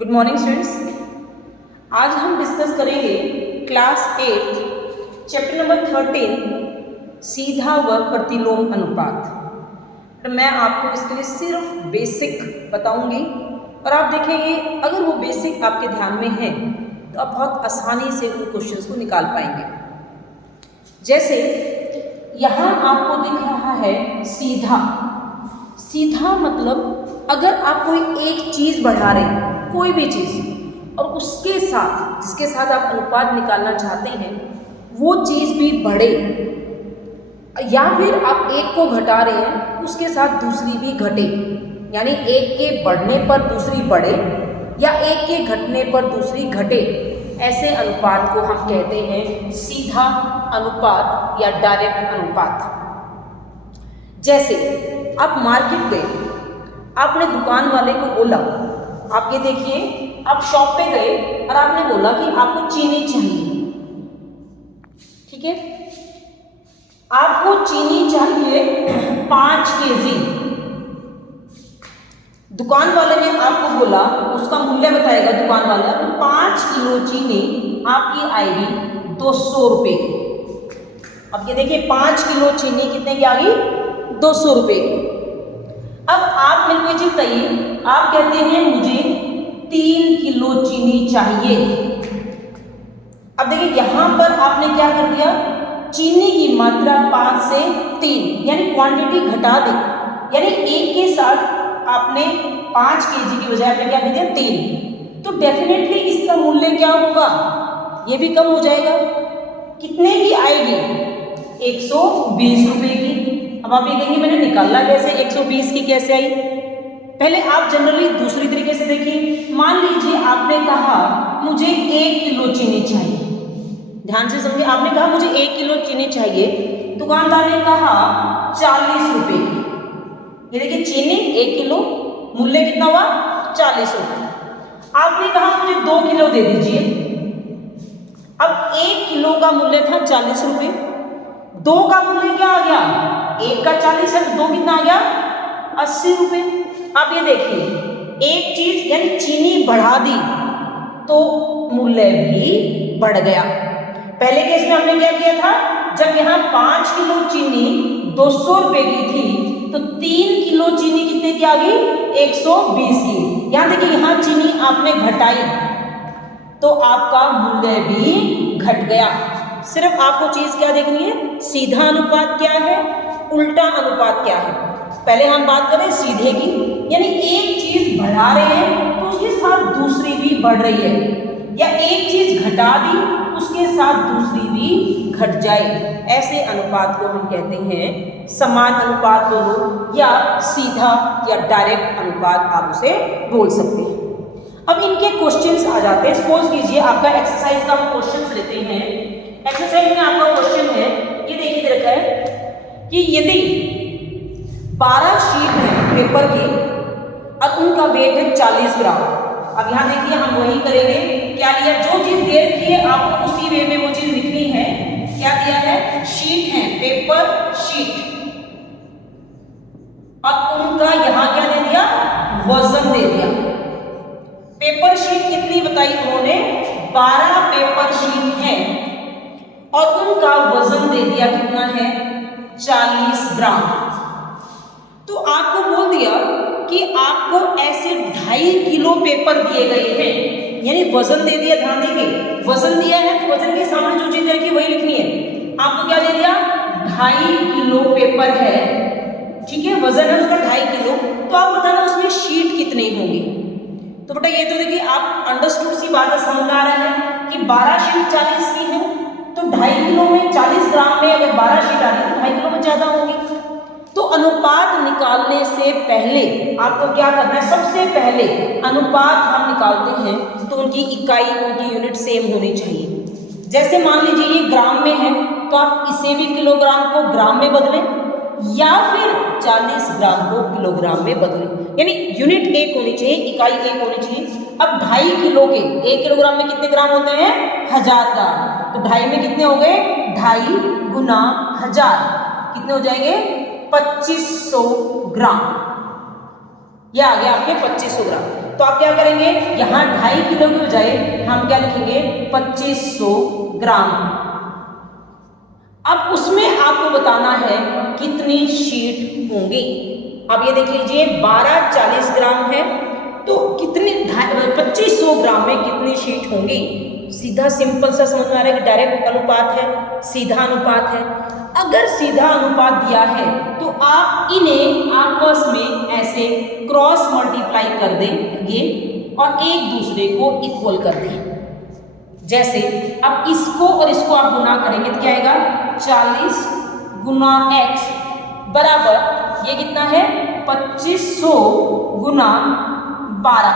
Good morning students. आज हम discuss करेंगे क्लास 8 चैप्टर नंबर 13 सीधा व प्रतिलोम अनुपात। तो मैं आपको इसके लिए सिर्फ बेसिक बताऊंगी और आप देखेंगे अगर वो बेसिक आपके ध्यान में है तो आप बहुत आसानी से उन क्वेश्चंस को निकाल पाएंगे। जैसे यहाँ आपको दिख रहा है सीधा। सीधा मतलब अगर आप कोई एक चीज़ बढ़ा रहे हैं, कोई भी चीज़, और उसके साथ जिसके साथ आप अनुपात निकालना चाहते हैं वो चीज़ भी बढ़े, या फिर आप एक को घटा रहे हैं उसके साथ दूसरी भी घटे, यानी एक के बढ़ने पर दूसरी बढ़े या एक के घटने पर दूसरी घटे, ऐसे अनुपात को हम कहते हैं सीधा अनुपात या डायरेक्ट अनुपात। जैसे आप मार्केट गए, आपने दुकान वाले को बोला, आप ये देखिए आप शॉप पे गए और आपने बोला कि आपको चीनी चाहिए, ठीक है, आपको चीनी चाहिए 5 kg। दुकान वाले ने आपको बोला, उसका मूल्य बताएगा दुकान वाला, तो 5 किलो चीनी आपकी आएगी 200 रुपये की। अब ये देखिए 5 किलो चीनी कितने की आ गई? 200 रुपये की। अब आप मेरे को चीज बताइए, आप कहते हैं मुझे 3 किलो चीनी चाहिए। अब देखिए यहां पर आपने क्या कर दिया, चीनी की मात्रा 5 से 3 यानी क्वांटिटी घटा दी, यानी एक के साथ आपने 5 kg की बजाय आपने क्या कर दिया 3, तो डेफिनेटली इसका मूल्य क्या होगा, ये भी कम हो जाएगा। कितने की आएगी? 120 रुपये की। अब आप ये कहेंगे मैंने निकाला कैसे, 120 की कैसे आई? पहले आप जनरली दूसरी तरीके से देखिए। मान लीजिए आपने कहा मुझे 1 किलो चीनी चाहिए, ध्यान से समझिए, आपने कहा मुझे 1 किलो चीनी चाहिए, दुकानदार ने कहा 40 रुपये की। ये देखिए चीनी 1 किलो, मूल्य कितना हुआ? 40 रुपये। आपने कहा मुझे 2 किलो दे दीजिए। अब 1 किलो का मूल्य था 40 रुपये, 2 का मूल्य क्या आ गया? 1 का 40 है, 2 कितना आ गया? 80 रुपये। अब ये देखिए एक चीज यानी चीनी बढ़ा दी तो मूल्य भी बढ़ गया। पहले केस में हमने क्या किया था, जब यहाँ 5 किलो चीनी 200 रुपये की थी तो 3 किलो चीनी कितने की आ गई? 120 की। यहाँ देखिए यहाँ चीनी आपने घटाई तो आपका मूल्य भी घट गया। सिर्फ आपको चीज क्या देखनी है, सीधा अनुपात क्या है, उल्टा अनुपात क्या है। पहले हम बात करें सीधे की, यानी एक चीज बढ़ा रहे हैं तो उसके साथ दूसरी भी बढ़ रही है, या एक चीज घटा दी उसके साथ दूसरी भी घट जाए, ऐसे अनुपात को हम कहते हैं समान अनुपात बोलो या सीधा या डायरेक्ट अनुपात आप उसे बोल सकते हैं। अब इनके क्वेश्चंस आ जाते हैं। सपोज कीजिए आपका एक्सरसाइज का हम क्वेश्चंस लेते हैं। एक्सरसाइज में आपका क्वेश्चन है, ये देखिए दे रखा है कि यदि 12 शीट है पेपर की और उनका वेट है 40 ग्राम। अब यहाँ देखिए हम वही करेंगे, क्या लिया, जो चीज दे रखी है आपको उसी वे में वो चीज लिखनी है। क्या दिया है? शीट है, पेपर शीट, और उनका यहाँ क्या दे दिया? वजन दे दिया। पेपर शीट कितनी बताई उन्होंने? 12 पेपर शीट है और उनका वजन दे दिया कितना है? 40 ग्राम। तो आपको बोल दिया कि आपको ऐसे 2.5 किलो पेपर दिए गए हैं, यानी वजन दे दिया। ध्यान देंगे वजन दिया है तो वजन के सामने जो चीज रखी वही लिखनी है। आपको क्या दे दिया? 2.5 किलो पेपर है, ठीक है, वजन है उसका 2.5 किलो, तो आप बताना उसमें शीट कितनी होंगी। तो बेटा ये तो देखिए आप अंडरस्टूड सी बात समझ आ रहा है कि 12 शीट 40 की है, तो 2.5 किलो में 40 ग्राम में अगर 12 शीट आ रही है तो 2.5 किलो में ज्यादा होगी। तो अनुपात निकालने से पहले आपको क्या करना है? सबसे पहले अनुपात हम निकालते हैं तो उनकी इकाई, उनकी यूनिट सेम होनी चाहिए। जैसे मान लीजिए ये ग्राम में है तो आप इसे भी किलोग्राम को ग्राम में बदलें, या फिर 40 ग्राम को किलोग्राम में बदलें, यानी यूनिट एक होनी चाहिए, इकाई एक होनी चाहिए। अब 2.5 किलो के 1 किलोग्राम में कितने ग्राम होते हैं? 1000 ग्राम। तो 2.5 में कितने हो गए? 2.5 गुना 1000 कितने हो जाएंगे? 2500 ग्राम। यह आ गया आपके 2500 ग्राम। तो आप क्या करेंगे, यहाँ 2.5 किलो की बजाय हम क्या लिखेंगे 2500 ग्राम। अब उसमें आपको बताना है कितनी शीट होंगी। अब ये देख लीजिए 1240 ग्राम है, तो कितनी 2500 ग्राम में कितनी शीट होंगी। सीधा सिंपल सा समझ में आ रहा है कि डायरेक्ट अनुपात है, सीधा अनुपात है। अगर सीधा अनुपात दिया है तो आप इन्हें आपस में ऐसे क्रॉस मल्टीप्लाई कर देंगे और एक दूसरे को इक्वल कर दें। जैसे अब इसको और इसको आप गुना करेंगे तो क्या आएगा 40 गुना x बराबर ये कितना है 2500 गुना 12।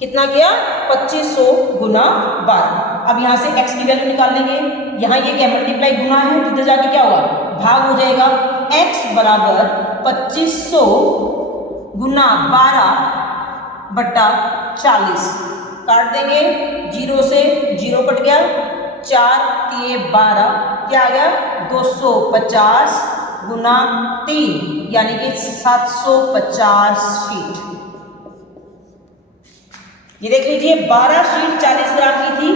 कितना किया 2500 गुना 12। अब यहाँ से x की वैल्यू निकाल लेंगे। यहाँ ये क्या मल्टीप्लाई गुना है तो इधर जाके क्या होगा भाग हो जाएगा। x बराबर 2500 गुना 12 बटा 40 काट देंगे, 0 से 0 कट गया, 4 3 12 क्या आ गया 250 गुना 3 यानी कि 750 शीट। ये देख लीजिए 12 शीट 40 ग्राम की थी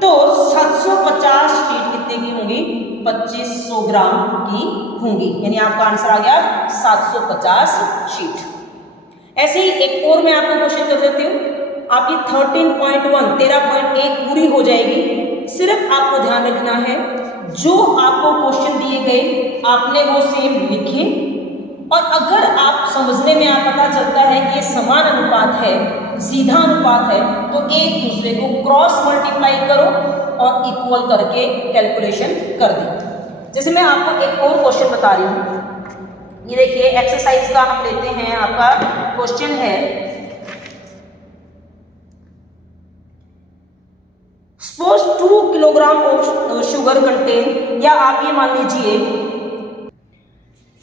तो 750 शीट कितने की होंगी 2500 ग्राम की होंगी, यानी आपका आंसर आ गया 750 शीट। ऐसे ही एक और मैं आपको क्वेश्चन कर देती हूँ। आपकी 13.1 पूरी हो जाएगी। सिर्फ आपको ध्यान रखना है जो आपको क्वेश्चन दिए गए आपने वो सेम लिखे, और अगर आप समझने में आप पता चलता है कि ये समान अनुपात है, सीधा अनुपात है, तो एक दूसरे को क्रॉस मल्टीप्लाई करो और इक्वल करके कैलकुलेशन कर दो। जैसे मैं आपको एक और क्वेश्चन बता रही हूँ। ये देखिए एक्सरसाइज का हम लेते हैं, आपका क्वेश्चन है suppose 2 kilogram of sugar contain, या आप ये मान लीजिए,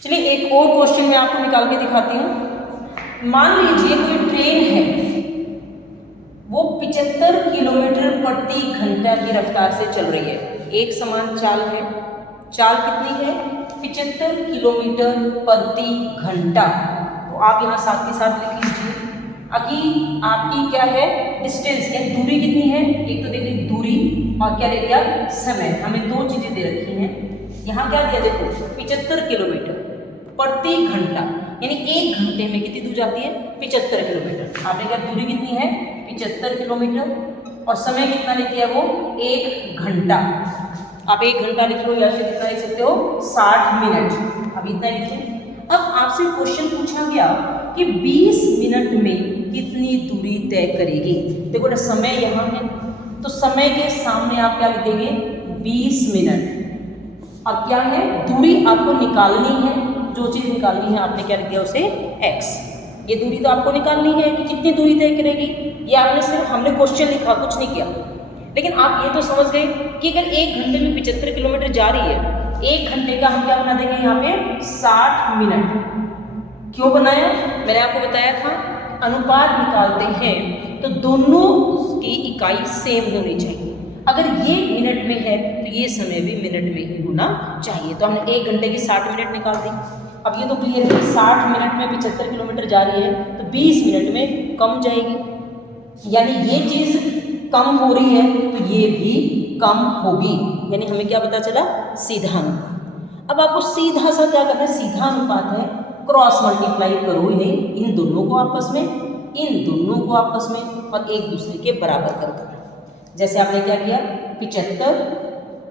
चलिए एक और क्वेश्चन मैं आपको निकाल के दिखाती हूँ। मान लीजिए कोई ट्रेन है, वो 75 किलोमीटर प्रति घंटा की रफ्तार से चल रही है। एक समान चाल है, चाल कितनी है 75 किलोमीटर प्रति घंटा। तो आप यहाँ साथ के साथ लिख लीजिए अभी आपकी क्या है डिस्टेंस या दूरी कितनी है। एक तो देख लीजिए दूरी और क्या दे दिया समय, हमें दो चीजें दे रखी हैं। यहाँ क्या दिया देखो 75 किलोमीटर प्रति घंटा, यानी एक घंटे में कितनी दूर जाती है 75 किलोमीटर। आपने कहा दूरी कितनी है 75 किलोमीटर और समय कितना लेती है वो 1 घंटा। आप 1 घंटा लिख लो या फिर कितना लिख सकते हो 60 मिनट। अब इतना लिखिए। अब आपसे क्वेश्चन पूछा गया कि 20 मिनट में कितनी दूरी तय करेगी। देखो समय यहाँ है तो समय के सामने आप क्या लिखेंगे 20 मिनट। अब क्या है दूरी आपको निकालनी है, जो चीज़ निकालनी है आपने क्या लिख दिया उसे x। ये दूरी तो आपको निकालनी है कि कितनी दूरी तय करेगी। ये आपने सिर्फ हमने क्वेश्चन लिखा कुछ नहीं किया, लेकिन आप ये तो समझ गए कि अगर 1 घंटे में 75 किलोमीटर जा रही है, 1 घंटे का हम क्या बना देंगे यहाँ पे 60 मिनट। क्यों बनाया मैंने आपको बताया था, अनुपात निकालते हैं तो दोनों की इकाई सेम होनी चाहिए। अगर ये मिनट में है तो ये समय भी मिनट में ही होना चाहिए। तो हमने 1 घंटे की 60 मिनट निकाल दी। अब ये तो क्लियर है कि 60 मिनट में 75 किलोमीटर जा रही है तो 20 मिनट में कम जाएगी, यानी ये चीज़ कम हो रही है तो ये भी कम होगी, यानी हमें क्या पता चला सीधा अनुपात। अब आपको सीधा सा क्या करना है, सीधा अनुपात है क्रॉस मल्टीप्लाई करो इन्हें, इन दोनों को आपस में, इन दोनों को आपस में और एक दूसरे के बराबर कर दो। जैसे आपने क्या किया 75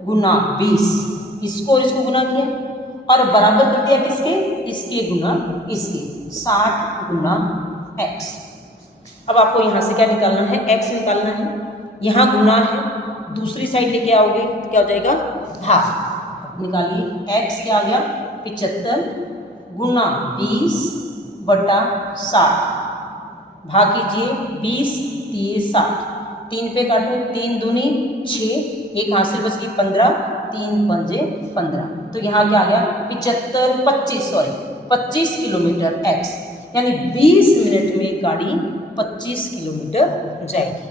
गुना 20, इसको और इसको गुना किया और बराबर कर दिया किसके, इसके गुना इसके, 60 गुना x। अब आपको यहाँ से क्या निकालना है x निकालना है, यहाँ गुना है, दूसरी साइड लेके आओगे तो क्या हो जाएगा भाग। निकालिए x क्या आ गया 75 गुना 20 बटा 60, भाग कीजिए 20 3 60, 3 पे काटो 3 दूनी 6, एक हाथ से बच गई 15, 3 पंजे 15। तो यहाँ क्या आ गया 25 किलोमीटर x, यानी 20 मिनट में गाड़ी 25 किलोमीटर जाएगी।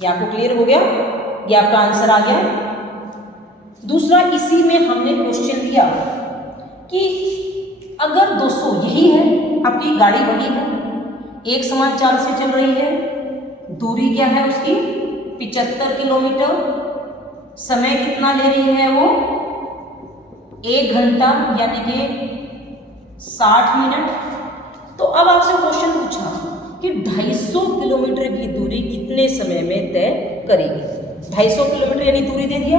ये आपको क्लियर हो गया, ये आपका आंसर आ गया। दूसरा इसी में हमने क्वेश्चन दिया कि अगर दोस्तों यही है आपकी गाड़ी बड़ी है, एक समान चाल से चल रही है, दूरी क्या है उसकी 75 किलोमीटर, समय कितना ले रही है वो 1 घंटा यानी कि 60 मिनट। तो अब आपसे क्वेश्चन पूछा कि 250 किलोमीटर की दूरी कितने समय में तय करेगी। 250 किलोमीटर यानी दूरी दे दिया,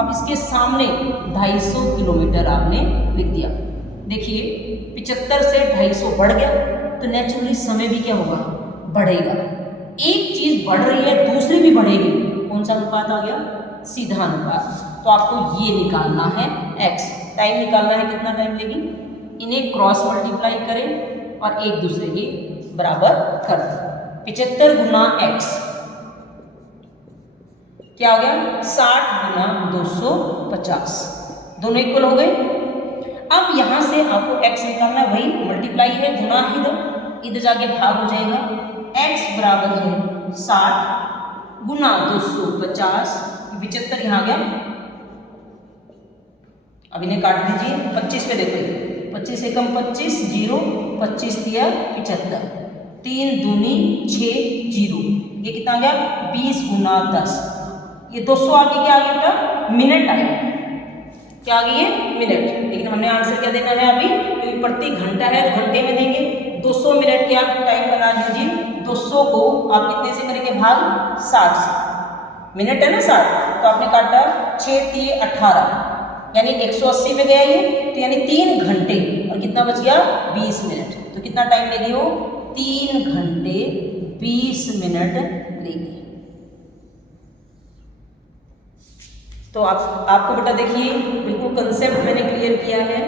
अब इसके सामने 250 किलोमीटर आपने लिख दिया। देखिए 75 से 250 बढ़ गया तो नेचुरली समय भी क्या होगा, बढ़ेगा। एक चीज बढ़ रही है दूसरी भी बढ़ेगी, कौन सा अनुपात आ गया, सीधा अनुपात। तो आपको ये निकालना है x, टाइम निकालना है, कितना टाइम लेगी, इन्हें क्रॉस मल्टीप्लाई करें और एक दूसरे के बराबर कर दें। 75 गुना x क्या हो गया 60 गुना 250, दोनों इक्वल हो गए। अब यहां से आपको x निकालना है, वही मल्टीप्लाई है, गुना इधर जाके भाग हो जाएगा। x बराबर है 60 गुना 250, 75 यहाँ गया, अब इन्हें काट दीजिए। 25 पे देखो, 25 एकम 25, 0 25 दिया 75, 3 दूनी 6 0, ये कितना आ गया 20 गुना 10, ये 200 आगे क्या आ गया बेटा, मिनट आ गया, क्या आ गई है मिनट। लेकिन हमने आंसर क्या देना है अभी, क्योंकि प्रति घंटा है तो घंटे में देंगे। 200 मिनट के आप टाइम बना लीजिए, 200 को आप कितने से करेंगे भाग, 60 से, मिनट है ना 60, तो आपने काटा 6 3 18 यानी 180 में गया ये, तो यानी 3 घंटे और कितना बच गया 20 मिनट। तो कितना टाइम लेगी वो 3 घंटे 20 मिनट लेगी। तो आपको बेटा देखिए बिल्कुल कंसेप्ट मैंने क्लियर किया है।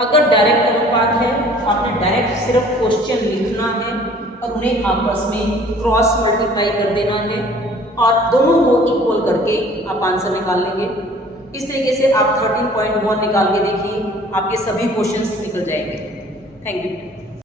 अगर डायरेक्ट अनुपात है आपने डायरेक्ट सिर्फ क्वेश्चन लिखना है और उन्हें आपस में क्रॉस मल्टीप्लाई कर देना है और दोनों को इक्वल करके आप आंसर निकाल लेंगे। इस तरीके से आप 13.1 निकाल के देखिए, आपके सभी क्वेश्चंस निकल जाएंगे। Thank you.